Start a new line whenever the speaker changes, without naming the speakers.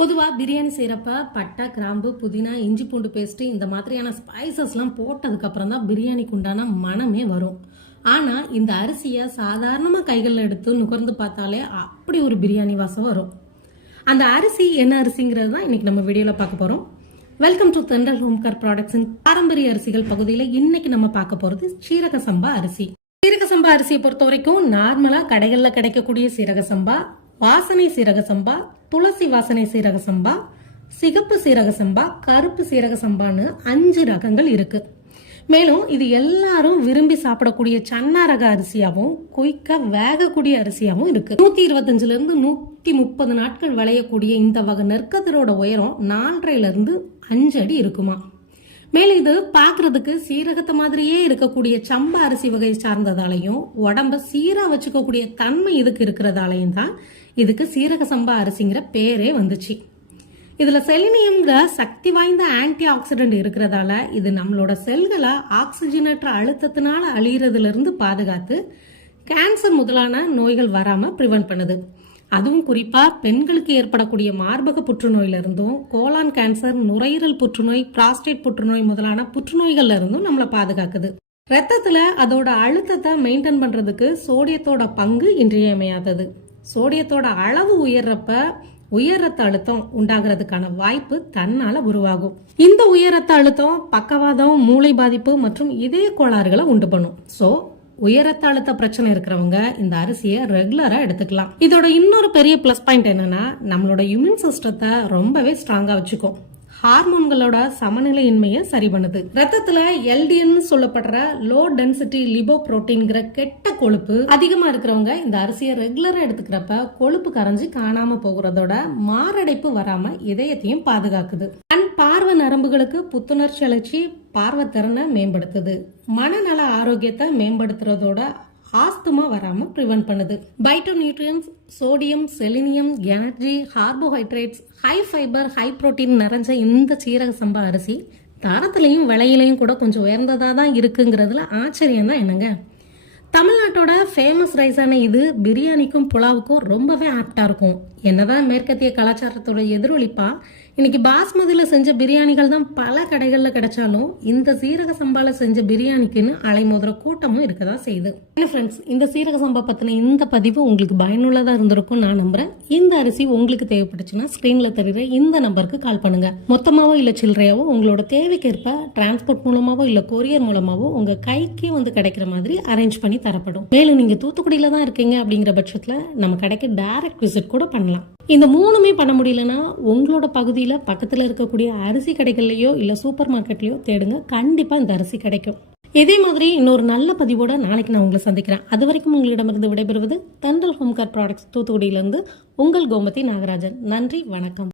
பொதுவாக பிரியாணி செய்கிறப்ப பட்டை கிராம்பு புதினா இஞ்சி பூண்டு பேஸ்ட்டு இந்த மாதிரியான ஸ்பைசஸ்லாம் போட்டதுக்கப்புறம் தான் பிரியாணிக்கு உண்டான மனமே வரும். ஆனால் இந்த அரிசியை சாதாரணமாக கைகளில் எடுத்து நுகர்ந்து பார்த்தாலே அப்படி ஒரு பிரியாணி வாசம் வரும். அந்த அரிசி என்ன அரிசிங்கிறது தான் இன்றைக்கி நம்ம வீடியோவில் பார்க்க போகிறோம் welcome to Thendral home care ப்ராடக்ட்ஸின் பாரம்பரிய அரிசிகள் பகுதியில் இன்னைக்கு நம்ம பார்க்க போகிறது சீரக சம்பா அரிசி. சீரக சம்பா அரிசியை பொறுத்த வரைக்கும் நார்மலாக கடைகளில் கிடைக்கக்கூடிய சீரக சம்பா வாசனை சீரக சம்பா துளசி வாசனை சீரக சம்பா சிகப்பு சீரக சம்பா கருப்பு சீரக சம்பான்னு அஞ்சு ரகங்கள் இருக்கு. மேலும் இது எல்லாரும் விரும்பி சாப்பிடக்கூடிய சன்னா ரக அரிசியாகவும் குயிக்கா வேகக்கூடிய அரிசியாகவும் இருக்கு. நூத்தி இருபத்தஞ்சுல இருந்து நூத்தி முப்பது நாட்கள் விளையக்கூடிய இந்த வகை நெற்கதிரோட உயரம் நாலரைல இருந்து அஞ்சு அடி இருக்குமா. மேலும் இது பார்க்கிறதுக்கு சீரகத்தை மாதிரியே இருக்கக்கூடிய சம்பா அரிசி வகை சார்ந்ததாலையும் உடம்ப சீரா வச்சுக்கக்கூடிய தன்மை இதுக்கு இருக்கிறதாலையும் தான் இதுக்கு சீரக சம்பா அரிசிங்கிற பேரே வந்துச்சு. இதுல செலினியம்ங்கிற சக்தி வாய்ந்த ஆன்டி ஆக்சிடென்ட் இருக்கிறதால இது நம்மளோட செல்களை ஆக்சிஜனற்ற அழுத்தத்தினால அழியறதுல இருந்து பாதுகாத்து கேன்சர் முதலான நோய்கள் வராம ப்ரிவென்ட் பண்ணுது. அதுவும் குறிப்பா பெண்களுக்கு ஏற்படக்கூடிய மார்பக புற்றுநோயில இருந்தும் கோலான் கேன்சர் நுரையீரல் புற்றுநோய் பிராஸ்டேட் புற்றுநோய் முதலான புற்றுநோய்கள்ல இருந்தும் நம்மளை பாதுகாக்குது. ரத்தத்துல அதோட அழுத்தத்தை மெயின்டைன் பண்றதுக்கு சோடியத்தோட பங்கு இன்றியமையாதது. சோடியத்தோட அளவு உயர்றப்ப உயர் ரத்த அழுத்தம் உண்டாகிறதுக்கான வாய்ப்பு தன்னால உருவாகும். இந்த உயர் ரத்த அழுத்தம் பக்கவாதம் மூளை பாதிப்பு மற்றும் இதய கோளாறுகளை உண்டு பண்ணும். சோ உயர் ரத்த அழுத்த பிரச்சனை இருக்கிறவங்க இந்த அரிசியை ரெகுலரா எடுத்துக்கலாம். இதோட இன்னொரு பெரிய ப்ளஸ் பாயிண்ட் என்னன்னா நம்மளோட இம்யூன் சிஸ்டத்தை ரொம்பவே ஸ்ட்ராங்கா வச்சுக்கும். ஹார்மோன்களோட சமநிலையின்மையை சரி பண்ணுது. ரத்தத்துல எல்டிஎன் சொல்லப்படுற லோ டென்சிட்டி லிபோ புரோட்டீன்கிற கெட்ட கொழுப்பு அதிகமா இருக்கிறவங்க இந்த அரிசியை ரெகுலரா எடுத்துக்கிறப்ப கொழுப்பு கரைஞ்சு காணாம போகிறதோட மாரடைப்பு வராம இதயத்தையும் பாதுகாக்குது. பார்வை நரம்புகளுக்கு புத்துணர்ச்சி அழைச்சி பார்வைத்திறனை மேம்படுத்துது. மனநல ஆரோக்கியத்தை மேம்படுத்துறதோட ஆஸ்துமா வராமல் ப்ரிவென்ட் பண்ணுது. Phytonutrients sodium selenium energy carbohydrates high fibre high protein நிறைஞ்ச இந்த சீரக சம்பா அரிசி தரத்துலையும் விலையிலையும் கூட கொஞ்சம் உயர்ந்ததாக தான் இருக்குங்கிறதுல ஆச்சரியம் தான் என்னங்க. தமிழ்நாட்டோட ஃபேமஸ் ரைஸான இது பிரியாணிக்கும் புலாவுக்கும் ரொம்பவே ஆப்டாக இருக்கும். என்னதான் மேற்கத்திய கலாச்சாரத்தோட எதிரொலிப்பா இன்னைக்கு பாஸ்மதியில் செஞ்ச பிரியாணிகள் தான் பல கடைகளில் கிடைச்சாலும் இந்த சீரக சம்பாவில் செஞ்ச பிரியாணிக்குன்னு அலைமோதுற கூட்டமும் இருக்க தான் செய்யுது. என்ன ஃப்ரெண்ட்ஸ் இந்த சீரக சம்பா பற்றின இந்த பதிவு உங்களுக்கு பயனுள்ளதாக இருந்திருக்கும் நான் நம்புறேன். இந்த அரிசி உங்களுக்கு தேவைப்பட்டுச்சுன்னா ஸ்க்ரீனில் தெரிகிற இந்த நம்பருக்கு கால் பண்ணுங்க. மொத்தமாகவோ இல்லை சில்லறையாவோ உங்களோட தேவைக்கேற்ப டிரான்ஸ்போர்ட் மூலமாகவோ இல்லை கொரியர் மூலமாகவோ உங்கள் கைக்கே வந்து கிடைக்கிற மாதிரி அரேஞ்ச் பண்ணி தரப்படும். மேலும் நீங்கள் தூத்துக்குடியில் தான் இருக்கீங்க அப்படிங்கிற பட்சத்தில் நம்ம கடைக்கு டைரக்ட் விசிட் கூட பண்ணலாம். இந்த மூணுமே பண்ண முடியலன்னா உங்களோட பகுதியில் பக்கத்தில் இருக்கக்கூடிய அரிசி கடைகள்லையோ இல்லை சூப்பர் மார்க்கெட்லையோ தேடுங்க. கண்டிப்பாக இந்த அரிசி கிடைக்கும். இதே மாதிரி இன்னொரு நல்ல பதிவோட நாளைக்கு நான் உங்களை சந்திக்கிறேன். அது வரைக்கும் உங்களிடமிருந்து விடைபெறுவது தண்டல் ஹோம்கார் ப்ராடக்ட்ஸ் தூத்துக்குடியிலிருந்து உங்கள் கோமதி நாகராஜன். நன்றி வணக்கம்.